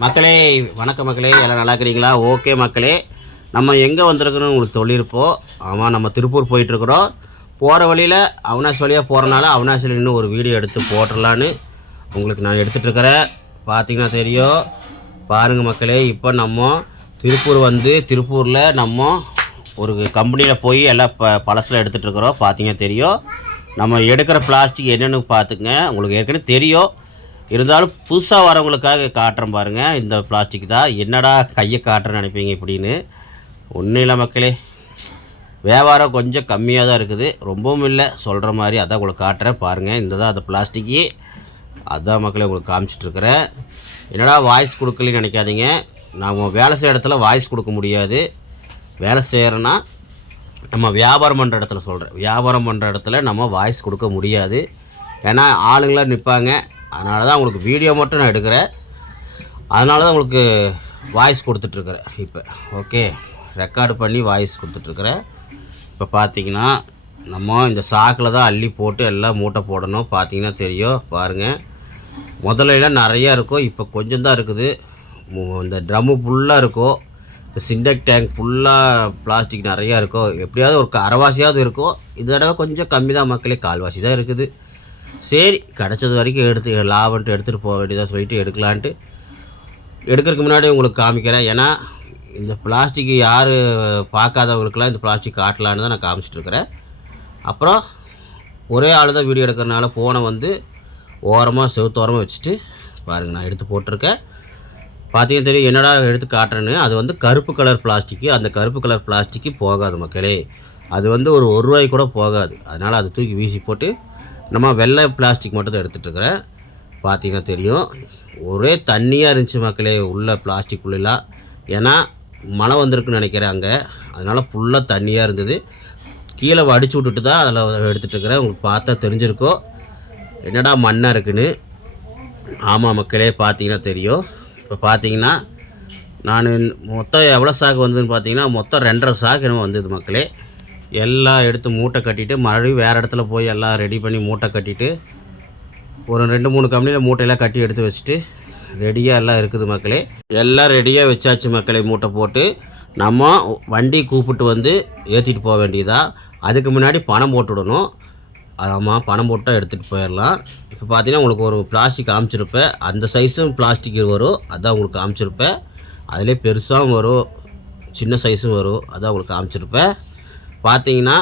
மக்களே வணக்கம் மக்களே. எல்லாம் நல்லா இருக்கிறீங்களா? ஓகே மக்களே. நம்ம எங்கே வந்திருக்கிறோம் உங்களுக்கு சொல்லியிருப்போம். ஆமாம் நம்ம திருப்பூர் போயிட்டுருக்குறோம். போகிற வழியில் அவினாசி வழியாக போகிறனால அவினாசியில் இன்னும் ஒரு வீடியோ எடுத்து போட்டுடலான்னு உங்களுக்கு நான் எடுத்துகிட்ருக்கிறேன் பார்த்தீங்கன்னா தெரியும். பாருங்கள் மக்களே இப்போ நம்ம திருப்பூர் வந்து திருப்பூரில் நம்ம ஒரு கம்பெனியில் போய் எல்லாம் ப பழசில் எடுத்துகிட்ருக்குறோம் பார்த்தீங்கன்னா தெரியும். நம்ம எடுக்கிற பிளாஸ்டிக் என்னென்னு பார்த்துங்க உங்களுக்கு ஏற்கனவே தெரியும். இருந்தாலும் புதுசாக வரவங்களுக்காக காட்டுறேன் பாருங்கள் இந்த பிளாஸ்டிக் தான். என்னடா கையை காட்டுறேன்னு நினைப்பீங்க இப்படின்னு. ஒன்றும் இல்லை மக்களே. வியாபாரம் கொஞ்சம் கம்மியாக தான் இருக்குது. ரொம்பவும் இல்லை. சொல்கிற மாதிரி அதான் உங்களுக்கு காட்டுறேன். பாருங்கள் இந்த தான் அந்த பிளாஸ்டிக்கு அதான் மக்களே உங்களுக்கு காமிச்சிட்ருக்கிறேன் என்னடா வாய்ஸ் கொடுக்கலன்னு நினைக்காதீங்க. நான் வேலை செய்கிற இடத்துல வாய்ஸ் கொடுக்க முடியாது. வேலை செய்கிறேன்னா நம்ம வியாபாரம் பண்ணுற இடத்துல சொல்கிறேன் வியாபாரம் பண்ணுற இடத்துல நம்ம வாய்ஸ் கொடுக்க முடியாது. ஏன்னா ஆளுங்களாம் நிற்பாங்க அதனால தான் உங்களுக்கு வீடியோ மட்டும் நான் எடுக்கிறேன். அதனால தான் உங்களுக்கு வாய்ஸ் கொடுத்துட்ருக்குறேன். இப்போ ஓகே ரெக்கார்டு பண்ணி வாய்ஸ் கொடுத்துட்ருக்குறேன். இப்போ பார்த்தீங்கன்னா நம்ம இந்த சாக்கில் தான் அள்ளி போட்டு எல்லாம் மூட்டை போடணும். பார்த்தீங்கன்னா தெரியும். பாருங்கள் முதலையெல்லாம் நிறையா இருக்கும். இப்போ கொஞ்சம் தான் இருக்குது. இந்த ட்ரம்மு ஃபுல்லாக இருக்கும் இந்த சிண்டக் டேங்க் ஃபுல்லாக பிளாஸ்டிக் நிறையா இருக்கும் எப்படியாவது ஒரு அரைவாசியாவது இருக்கும் இந்த தடவை கொஞ்சம் கம்மி தான் மக்களே. கால்வாசி தான் இருக்குது. சரி கிடச்சது வரைக்கும் எடுத்து லாபன்ட்டு எடுத்துகிட்டு போக வேண்டியதாக சொல்லிட்டு எடுக்கலான்ட்டு. எடுக்கிறதுக்கு முன்னாடி உங்களுக்கு காமிக்கிறேன். ஏன்னா இந்த பிளாஸ்டிக் யார் பார்க்காதவங்களுக்குலாம் இந்த பிளாஸ்டிக் காட்டலான்னு தான் நான் காமிச்சிட்ருக்கிறேன் அப்புறம் ஒரே ஆள் தான் வீடியோ எடுக்கிறனால ஃபோனை வந்து ஓரமாக செவுத்தோரமாக வச்சுட்டு பாருங்கள் நான் எடுத்து போட்டிருக்கேன். பார்த்தீங்கன்னா தெரியும் என்னடா எடுத்து காட்டுறேன்னு. அது வந்து கருப்பு கலர் பிளாஸ்டிக்கு அந்த கருப்பு கலர் பிளாஸ்டிக்கு போகாது மக்களே. அது வந்து ஒரு ஒரு ரூபாய்க்கு கூட போகாது. அதனால் அதை தூக்கி வீசி போட்டு நம்ம வெள்ளை பிளாஸ்டிக் மட்டும் தான் எடுத்துகிட்ருக்குறேன் பார்த்தீங்கன்னா தெரியும். ஒரே தண்ணியாக இருந்துச்சு மக்களே உள்ள பிளாஸ்டிக் உள்ளலாம் ஏன்னா மழை வந்திருக்குன்னு நினைக்கிறேன் அங்கே. அதனால் ஃபுல்லாக தண்ணியாக இருந்தது. கீழே வடிச்சு விட்டுட்டு தான் அதில் எடுத்துகிட்டு இருக்கிறேன் உங்களுக்கு பார்த்தா தெரிஞ்சிருக்கோ. என்னடா மண்ணாக இருக்குன்னு. ஆமாம் மக்களே பார்த்தீங்கன்னா தெரியும். இப்போ பார்த்தீங்கன்னா நான் மொத்தம் எவ்வளோ சாக்கு வந்ததுன்னு பார்த்தீங்கன்னா மொத்தம் ரெண்டரை சாக்கு என்னமோ வந்தது மக்களே. எல்லாம் எடுத்து மூட்டை கட்டிட்டு மறுபடியும் வேறு இடத்துல போய் எல்லாம் ரெடி பண்ணி மூட்டை கட்டிட்டு ஒரு ரெண்டு மூணு கம்பெனியில் மூட்டையெல்லாம் கட்டி எடுத்து வச்சுட்டு ரெடியாக எல்லாம் இருக்குது மக்களே. எல்லாம் ரெடியாக வச்சாச்சு மக்களே மூட்டை போட்டு. நம்ம வண்டி கூப்பிட்டு வந்து ஏற்றிட்டு போக வேண்டியதா? அதுக்கு முன்னாடி பணம் போட்டுவிடணும் ஆமாம் பணம் போட்டால் எடுத்துகிட்டு போயிடலாம். இப்போ பார்த்தீங்கன்னா உங்களுக்கு ஒரு பிளாஸ்டிக் காமிச்சிருப்பேன். அந்த சைஸும் பிளாஸ்டிக் வரும். அதான் உங்களுக்கு காமிச்சிருப்பேன். அதிலே பெருசாகவும் வரும். சின்ன சைஸும் வரும். அதான் உங்களுக்கு காமிச்சிருப்பேன். பார்த்தீங்கன்னா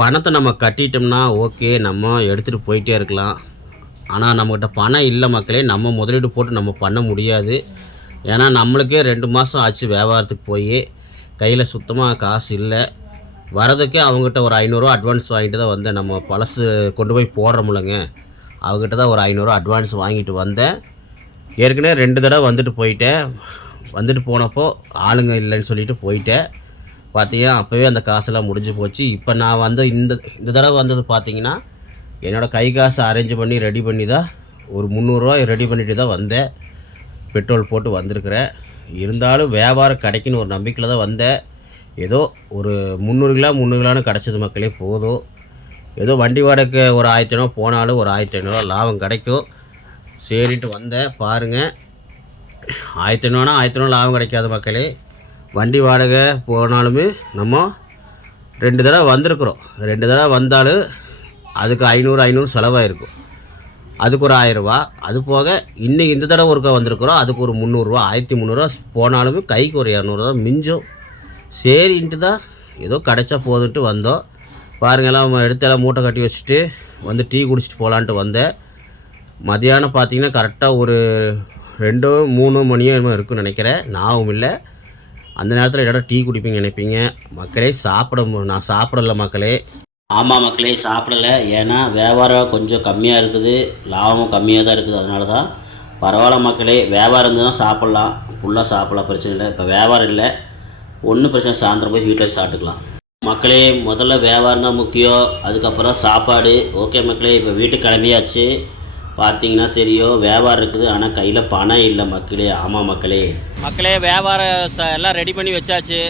பணத்தை நம்ம கட்டிட்டோம்னா ஓகே நம்ம எடுத்துகிட்டு போயிட்டே இருக்கலாம். ஆனால் நம்மக்கிட்ட பணம் இல்லை மக்களே நம்ம முதலீடு போட்டு நம்ம பண்ண முடியாது. ஏன்னா நம்மளுக்கே ரெண்டு மாதம் ஆச்சு வியாபாரத்துக்கு போய். கையில் சுத்தமாக காசு இல்லை. வரதுக்கே அவங்ககிட்ட ஒரு ஐநூறுரூவா அட்வான்ஸ் வாங்கிட்டு தான் வந்தேன். நம்ம பழசு கொண்டு போய் போடுறோம்லங்க. அவங்ககிட்ட தான் ஒரு ஐநூறுரூவா அட்வான்ஸ் வாங்கிட்டு வந்தேன். ஏற்கனவே ரெண்டு தடவை வந்துட்டு போயிட்டேன். வந்துட்டு போனப்போ ஆளுங்க இல்லைன்னு சொல்லிட்டு போயிட்டேன். பார்த்தீங்கன்னா அப்போவே அந்த காசெல்லாம் முடிஞ்சு போச்சு. இப்போ நான் வந்து இந்த இந்த தடவை வந்தது பார்த்தீங்கன்னா என்னோடய கை காசை அரேஞ்ச் பண்ணி ரெடி பண்ணி தான் ஒரு முந்நூறுரூவா ரெடி பண்ணிட்டு தான் வந்தேன். பெட்ரோல் போட்டு வந்திருக்கிறேன். இருந்தாலும் வியாபாரம் கிடைக்குன்னு ஒரு நம்பிக்கையில் தான் வந்தேன். ஏதோ ஒரு முந்நூறு கிலோ முந்நூறு கிலோன்னு கிடச்சது மக்களே போதும். ஏதோ வண்டி வாடகை ஒரு ஆயிரத்தி ஐநூறு போனாலும் ஒரு ஆயிரத்தி ஐநூறுரூவா லாபம் கிடைக்கும். சரின்ட்டு வந்தேன். பாருங்கள் ஆயிரத்தி ஐநூறுனா ஆயிரத்தி ஐநூறு லாபம் கிடைக்காது மக்களே வண்டி வாடகை போனாலுமே நம்ம ரெண்டு தடவை வந்திருக்குறோம். ரெண்டு தடவை வந்தாலும் அதுக்கு ஐநூறு ஐநூறு செலவாயிருக்கும். அதுக்கு ஒரு ஆயிரரூபா அது போக இன்னைக்கு இந்த தடவை ஒருக்கா வந்திருக்குறோம். அதுக்கு ஒரு முந்நூறுரூவா ஆயிரத்தி முந்நூறுரூவா போனாலுமே கைக்கு ஒரு இரநூறுவா மிஞ்சும். சரின்ட்டு தான் ஏதோ கிடைச்சா போதுன்ட்டு வந்தோம். பாருங்கள்லாம் எடுத்தெல்லாம் மூட்டை கட்டி வச்சுட்டு வந்து டீ குடிச்சிட்டு போகலான்ட்டு வந்தேன். மதியானம் பார்த்தீங்கன்னா கரெக்டாக ஒரு ரெண்டோ மூணு மணியோ என்னமோ இருக்குன்னு நினைக்கிறேன். ஞாபகம் இல்லை. அந்த நேரத்தில் என்னடா டீ குடிப்பீங்க நினைப்பீங்க? மக்களே சாப்பிட நான் சாப்பிடலை மக்களே. ஆமாம் மக்களே சாப்பிடல. ஏன்னா வியாபாரம் கொஞ்சம் கம்மியாக இருக்குது. லாபமும் கம்மியாக தான் இருக்குது. அதனால தான் பரவாயில்ல மக்களே. வியாபாரம் இருந்தால் சாப்பிட்லாம். ஃபுல்லாக சாப்பிடலாம். பிரச்சனை இல்லை. இப்போ வியாபாரம் இல்லை. ஒன்றும் பிரச்சனை சாயந்தரம் போய் வீட்டில் போய் சாப்பிட்டுக்கலாம். மக்களே முதல்ல வியாபாரம் தான் முக்கியம். அதுக்கப்புறம் சாப்பாடு. ஓகே மக்களே இப்போ வீட்டுக்கு கிளம்பியாச்சு. பார்த்தீங்கன்னா தெரியும் வியாபாரம் இருக்குது. ஆனால் கையில் பணம் இல்லை மக்களே. ஆமாம் மக்களே. மக்களே வியாபாரம் ச எல்லாம் ரெடி பண்ணி வச்சாச்சு.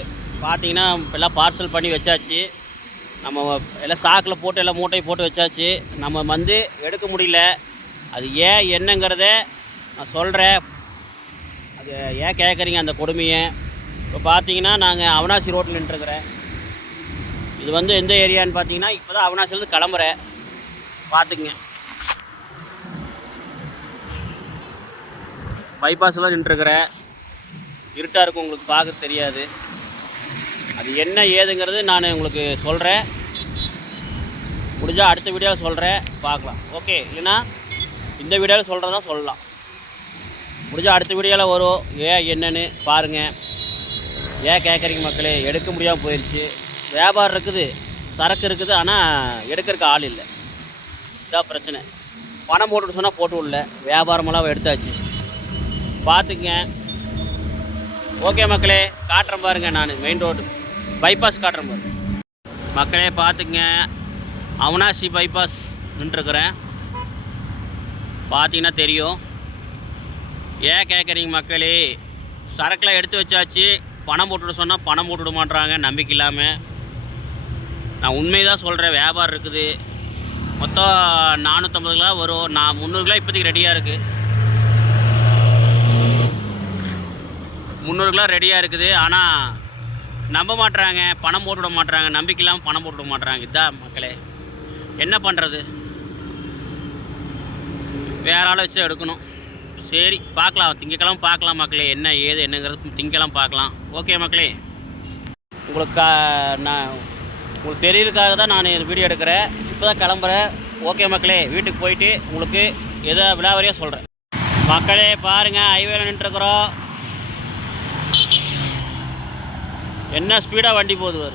பார்த்தீங்கன்னா எல்லாம் பார்சல் பண்ணி வச்சாச்சு. நம்ம எல்லாம் சாக்கில் போட்டு எல்லாம் மூட்டையை போட்டு வச்சாச்சு. நம்ம வந்து எடுக்க முடியல. அது ஏன் என்னங்கிறத நான் சொல்கிறேன் அது ஏன் கேட்குறீங்க அந்த கொடுமையை? இப்போ பார்த்தீங்கன்னா நாங்கள் அவனாசி ரோட்டில் நின்றுருக்குறேன். இது வந்து எந்த ஏரியான்னு பார்த்தீங்கன்னா இப்போ தான் அவனாசிலேருந்து கிளம்புறேன். பார்த்துக்குங்க. பைபாஸில் நின்றுருக்குறேன். இருட்டாக இருக்கும் உங்களுக்கு பார்க்க தெரியாது. அது என்ன ஏதுங்கிறது நான் உங்களுக்கு சொல்கிறேன் முடிஞ்சால் அடுத்த வீடியோவில் சொல்கிறேன் பார்க்கலாம். ஓகே இல்லைன்னா இந்த வீடியோவில் சொல்கிறதா சொல்லலாம். முடிஞ்சால் அடுத்த வீடியோவில் வரும். ஏன் என்னன்னு பாருங்கள் ஏன் கேட்குறீங்க மக்களே? எடுக்க முடியாமல் போயிடுச்சு வியாபாரம் இருக்குது சரக்கு இருக்குது ஆனால் எடுக்கிறதுக்கு ஆள் இல்லை. இதான் பிரச்சனை. பணம் போட்டுட்டு சொன்னால் போட்டு விடல. வியாபாரமெல்லாம் எடுத்தாச்சு. பார்த்துங்க ஓகே மக்களே காட்டுறேன் பாருங்கள் நான் மெயின் ரோடு பைபாஸ் காட்டுறேன் பாருங்க. மக்களே பார்த்துங்க அவனாசி பைபாஸ் நின்றுருக்குறேன். பார்த்தீங்கன்னா தெரியும். ஏன் கேட்குறீங்க மக்களே? சரக்குலாம் எடுத்து வச்சாச்சு. பணம் போட்டுவிட சொன்னால் பணம் போட்டுவிட மாட்டுறாங்க நம்பிக்கை இல்லாமல் நான் உண்மையை தான் சொல்கிறேன் வியாபாரம் இருக்குது. மொத்தம் நானூற்றம்பது கிலோ வரும். நான் முந்நூறு கிலோ இப்போதைக்கு ரெடியாக இருக்குது முந்நூறு கிலோ ரெடியாக இருக்குது. ஆனால் நம்ப மாட்டுறாங்க பணம் போட்டு விட மாட்றாங்க நம்பிக்கை இல்லாமல் பணம் போட்டு விட மாட்றாங்க. இதான் மக்களே என்ன பண்ணுறது வேற ஆளை வச்சு எடுக்கணும். சரி பார்க்கலாம். திங்கக்கிழமை பார்க்கலாம் மக்களே என்ன ஏது என்னங்கிறது திங்கக்கிழமை பார்க்கலாம். ஓகே மக்களே. உங்களுக்கு நான் உங்களுக்கு தெரியறதுக்காக தான் நான் இந்த வீடியோ எடுக்கிறேன். இப்போ தான் கிளம்புறேன். ஓகே மக்களே வீட்டுக்கு போயிட்டு உங்களுக்கு எதோ விழாவறியாக சொல்கிறேன் மக்களே பாருங்கள் ஹைவேல நின்றுருக்குறோம் என்ன ஸ்பீடாக வண்டி போகுது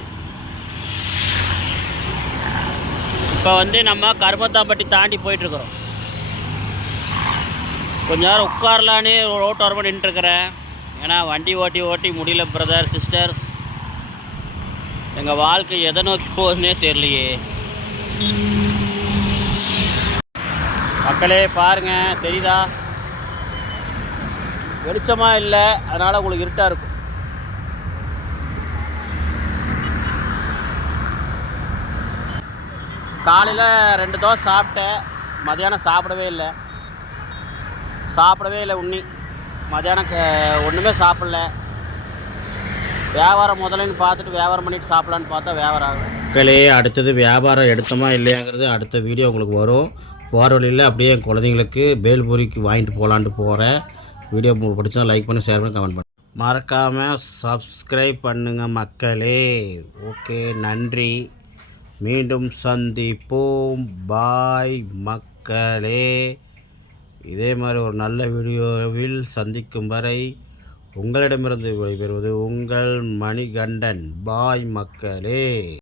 இப்போ வந்து நம்ம கருமத்தாம்பட்டி தாண்டி போயிட்டுருக்குறோம். கொஞ்ச நேரம் உட்காரலான்னு ரோட்டு வரமா நின்றுருக்கிறேன் ஏன்னா வண்டி ஓட்டி ஓட்டி முடியல பிரதர் சிஸ்டர்ஸ் எங்கள் வாழ்க்கை எதை நோக்கி போகுதுன்னே தெரியலையே. மக்களே பாருங்கள் தெரியுதா? வெளிச்சமாக இல்லை அதனால் உங்களுக்கு இருட்டாக இருக்கும். காலையில் ரெண்டு தோசை சாப்பிட்டேன். மதியானம் சாப்பிடவே இல்லை. சாப்பிடவே இல்லை உண்ணி. மதியானம் க- ஒன்றுமே சாப்பிடல. வியாபாரம் முதல்லன்னு பார்த்துட்டு வியாபாரம் பண்ணிட்டு சாப்பிடலான்னு பார்த்தா வியாபாரம் ஆகும் மக்களே அடுத்தது வியாபாரம் எடுத்தோமா இல்லையாங்கிறது அடுத்த வீடியோ உங்களுக்கு வரும். போகிற வழியில் அப்படியே என் குழந்தைங்களுக்கு பேல்பூரிக்கு வாங்கிட்டு போகலான்ட்டு போகிறேன் வீடியோ உங்களுக்கு பிடிச்சா லைக் பண்ணி ஷேர் பண்ணி கமெண்ட் பண்ணி. மறக்காமல் சப்ஸ்கிரைப் பண்ணுங்கள் மக்களே. ஓகே நன்றி. மீண்டும் சந்திப்போம். பாய் மக்களே. இதே மாதிரி ஒரு நல்ல வீடியோவில் சந்திக்கும் வரை உங்களிடமிருந்து விடைபெறுவது உங்கள் மணிகண்டன். பாய் மக்களே.